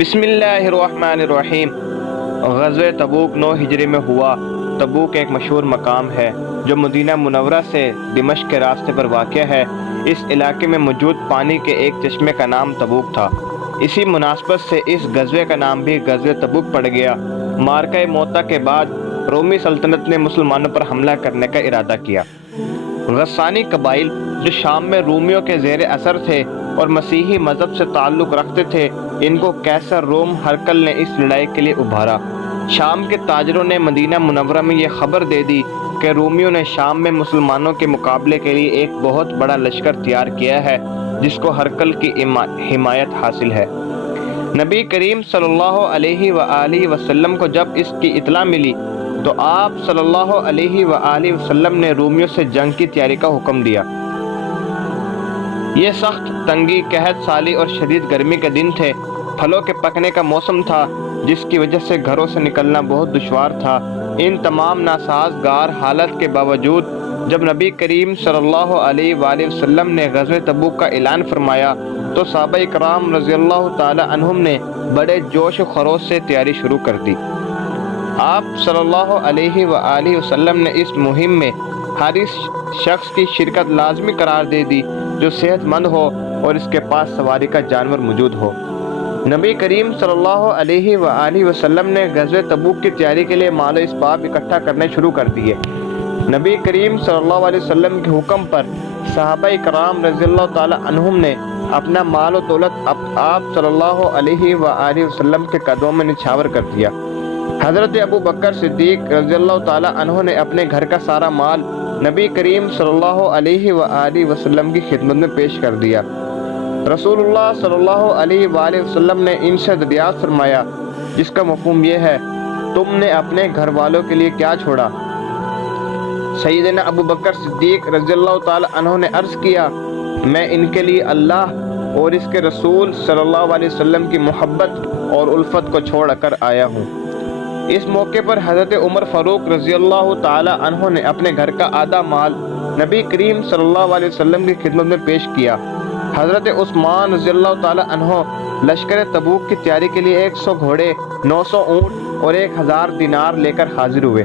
بسم اللہ الرحمن الرحیم۔ غزوہ تبوک 9 ہجری میں ہوا۔ تبوک ایک مشہور مقام ہے جو مدینہ منورہ سے دمشق کے راستے پر واقع ہے۔ اس علاقے میں موجود پانی کے ایک چشمے کا نام تبوک تھا۔ اسی مناسبت سے اس غزوے کا نام بھی غزوہ تبوک پڑ گیا۔ معرکہ موتا کے بعد رومی سلطنت نے مسلمانوں پر حملہ کرنے کا ارادہ کیا۔ غسانی قبائل جو شام میں رومیوں کے زیر اثر تھے اور مسیحی مذہب سے تعلق رکھتے تھے، ان کو قیصر روم ہرقل نے اس لڑائی کے لیے ابھارا۔ شام کے تاجروں نے مدینہ منورہ میں یہ خبر دے دی کہ رومیوں نے شام میں مسلمانوں کے مقابلے کے لیے ایک بہت بڑا لشکر تیار کیا ہے جس کو ہرقل کی حمایت حاصل ہے۔ نبی کریم صلی اللہ علیہ وآلہ وسلم کو جب اس کی اطلاع ملی تو آپ صلی اللہ علیہ وآلہ وسلم نے رومیوں سے جنگ کی تیاری کا حکم دیا۔ یہ سخت تنگی، قحط سالی اور شدید گرمی کے دن تھے۔ پھلوں کے پکنے کا موسم تھا جس کی وجہ سے گھروں سے نکلنا بہت دشوار تھا۔ ان تمام ناسازگار حالت کے باوجود جب نبی کریم صلی اللہ علیہ وآلہ وسلم نے غزوہ تبوک کا اعلان فرمایا تو صحابہ کرام رضی اللہ تعالی عنہم نے بڑے جوش و خروش سے تیاری شروع کر دی۔ آپ صلی اللہ علیہ وآلہ وسلم نے اس مہم میں ہر اس شخص کی شرکت لازمی قرار دے دی جو صحت مند ہو اور اس کے پاس سواری کا جانور موجود ہو۔ نبی کریم صلی اللہ علیہ وآلہ وسلم نے غزوہ تبوک کی تیاری کے لیے مال و اسباب اکٹھا کرنے شروع کر دیے۔ نبی کریم صلی اللہ علیہ وسلم کے حکم پر صحابہ کرام رضی اللہ تعالی عنہم نے اپنا مال و دولت آپ صلی اللہ علیہ وآلہ وسلم کے قدموں میں نچھاور کر دیا۔ حضرت ابو بکر صدیق رضی اللہ تعالی عنہ نے اپنے گھر کا سارا مال نبی کریم صلی اللہ علیہ وآلہ وسلم کی خدمت میں پیش کر دیا۔ رسول اللہ صلی اللہ علیہ وآلہ وسلم نے ان سے دریافت فرمایا، جس کا مفہوم یہ ہے، تم نے اپنے گھر والوں کے لیے کیا چھوڑا؟ سیدنا ابو بکر صدیق رضی اللہ تعالی عنہ نے عرض کیا، میں ان کے لیے اللہ اور اس کے رسول صلی اللہ علیہ وسلم کی محبت اور الفت کو چھوڑ کر آیا ہوں۔ اس موقع پر حضرت عمر فاروق رضی اللہ تعالی عنہ نے اپنے گھر کا آدھا مال نبی کریم صلی اللہ علیہ وسلم کی خدمت میں پیش کیا۔ حضرت عثمان رضی اللہ تعالی عنہ لشکر تبوک کی تیاری کے لیے 100 گھوڑے، 900 اونٹ اور 1000 دینار لے کر حاضر ہوئے۔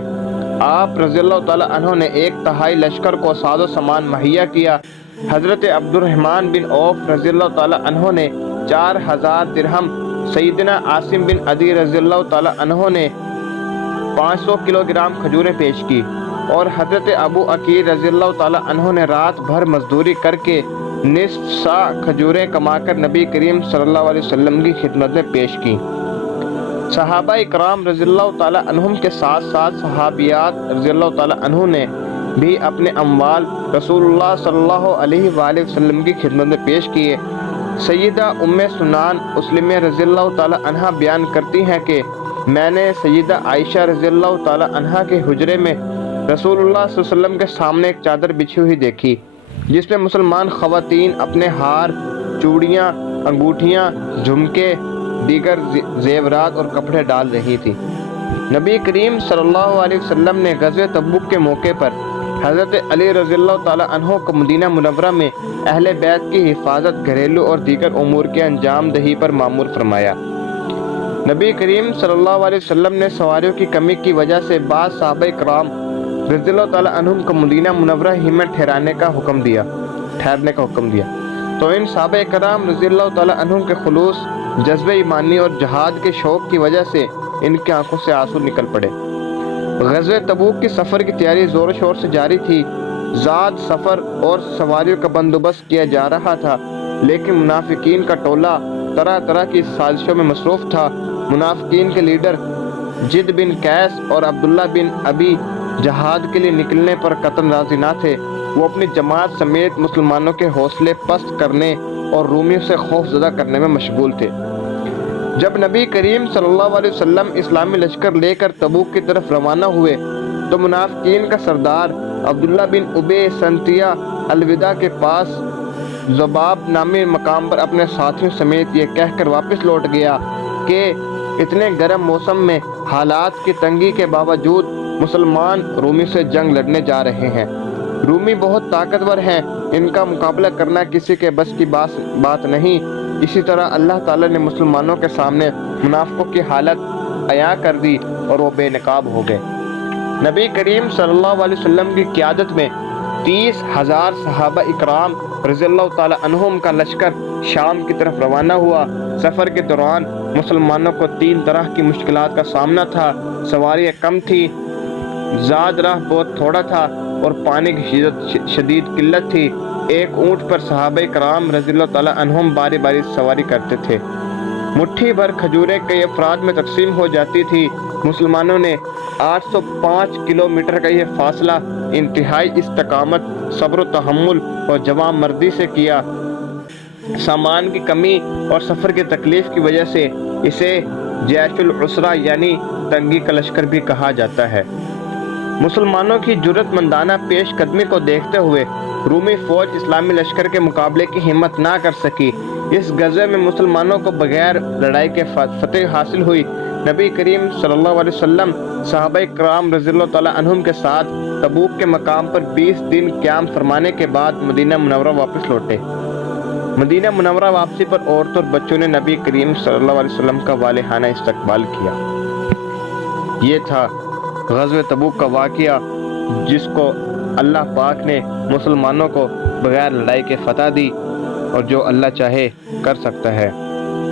آپ رضی اللہ تعالی عنہ نے 1/3 لشکر کو ساز و سامان مہیا کیا۔ حضرت عبد الرحمن بن عوف رضی اللہ تعالی عنہ نے 4000 درہم، سیدنا عاصم بن عدی رضی اللہ تعالی عنہ نے 500 کلو گرام کھجوریں پیش کی، اور حضرت ابو عقیل رضی اللہ تعالی عنہ نے رات بھر مزدوری کر کے نصف سا کھجوریں کما کر نبی کریم صلی اللہ علیہ وسلم کی خدمت میں پیش کی۔ صحابہ اکرام رضی اللہ تعالی عنہم کے ساتھ ساتھ صحابیات رضی اللہ تعالی عنہ نے بھی اپنے اموال رسول اللہ صلی اللہ علیہ وآلہ وسلم کی خدمت میں پیش کیے۔ سیدہ ام سنان مسلمہ رضی اللہ تعالی عنہ بیان کرتی ہیں کہ میں نے سیدہ عائشہ رضی اللہ تعالی عنہ کے حجرے میں رسول اللہ صلی اللہ علیہ وسلم کے سامنے ایک چادر بچھی ہوئی دیکھی جس میں مسلمان خواتین اپنے ہار، چوڑیاں، انگوٹھیاں، جھمکے، دیگر زیورات اور کپڑے ڈال رہی تھی۔ نبی کریم صلی اللہ علیہ وسلم نے غزوہ تبوک کے موقع پر حضرت علی رضی اللہ تعالی عنہ کو مدینہ منورہ میں اہل بیت کی حفاظت، گھریلو اور دیگر امور کے انجام دہی پر مامور فرمایا۔ نبی کریم صلی اللہ علیہ وسلم نے سواریوں کی کمی کی وجہ سے بعض صحابہ کرام رضی اللہ تعالی عنہم کو مدینہ منورہ ہی میں ٹھہرنے کا حکم دیا۔ تو ان صحابہ کرام رضی اللہ تعالی عنہم کے خلوص، جذبہ ایمانی اور جہاد کے شوق کی وجہ سے ان کی آنکھوں سے آنسو نکل پڑے۔ غزوہ تبوک کی سفر کی تیاری زور و شور سے جاری تھی۔ زاد، سفر اور سواریوں کا بندوبست کیا جا رہا تھا، لیکن منافقین کا ٹولہ طرح طرح کی سازشوں میں مصروف تھا۔ منافقین کے لیڈر جد بن قیس اور عبداللہ بن ابی جہاد کے لیے نکلنے پر قطعاً راضی نہ تھے۔ وہ اپنی جماعت سمیت مسلمانوں کے حوصلے پست کرنے اور رومیوں سے خوف زدہ کرنے میں مشغول تھے۔ جب نبی کریم صلی اللہ علیہ وسلم اسلامی لشکر لے کر تبوک کی طرف روانہ ہوئے تو منافقین کا سردار عبداللہ بن ابی سنتیہ الوداع کے پاس ذباب نامی مقام پر اپنے ساتھیوں سمیت یہ کہہ کر واپس لوٹ گیا کہ اتنے گرم موسم میں حالات کی تنگی کے باوجود مسلمان رومی سے جنگ لڑنے جا رہے ہیں۔ رومی بہت طاقتور ہیں، ان کا مقابلہ کرنا کسی کے بس کی بات نہیں۔ اسی طرح اللہ تعالیٰ نے مسلمانوں کے سامنے منافقوں کی حالت عیاں کر دی اور وہ بے نقاب ہو گئے۔ نبی کریم صلی اللہ علیہ وسلم کی قیادت میں 30,000 صحابہ اکرام رضی اللہ تعالیٰ عنہم کا لشکر شام کی طرف روانہ ہوا۔ سفر کے دوران مسلمانوں کو 3 طرح کی مشکلات کا سامنا تھا۔ سواریاں کم تھی، زاد راہ بہت تھوڑا تھا اور پانی کی شدید قلت تھی۔ ایک اونٹ پر صحابہ کرام رضی اللہ تعالیٰ عنہم باری باری سواری کرتے تھے۔ مٹھی بھر کھجوریں کئی افراد میں تقسیم ہو جاتی تھی۔ مسلمانوں نے 805 کلومیٹر کا یہ فاصلہ انتہائی استقامت، صبر و تحمل اور جواں مردی سے کیا۔ سامان کی کمی اور سفر کی تکلیف کی وجہ سے اسے جیش العسرہ یعنی تنگی کا لشکر بھی کہا جاتا ہے۔ مسلمانوں کی جرأت مندانہ پیش قدمی کو دیکھتے ہوئے رومی فوج اسلامی لشکر کے مقابلے کی ہمت نہ کر سکی۔ اس غزوے میں مسلمانوں کو بغیر لڑائی کے فتح حاصل ہوئی۔ نبی کریم صلی اللہ علیہ وسلم صحابہ کرام رضی اللہ تعالیٰ عنہم کے ساتھ تبوک کے مقام پر 20 دن قیام فرمانے کے بعد مدینہ منورہ واپس لوٹے۔ مدینہ منورہ واپسی پر عورتوں اور بچوں نے نبی کریم صلی اللہ علیہ وسلم کا والہانہ استقبال کیا۔ یہ تھا غزوہ تبوک کا واقعہ، جس کو اللہ پاک نے مسلمانوں کو بغیر لڑائی کے فتح دی، اور جو اللہ چاہے کر سکتا ہے۔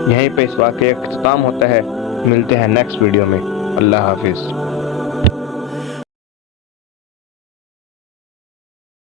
یہیں پہ اس واقعے کا اختتام ہوتا ہے۔ ملتے ہیں نیکسٹ ویڈیو میں۔ اللہ حافظ۔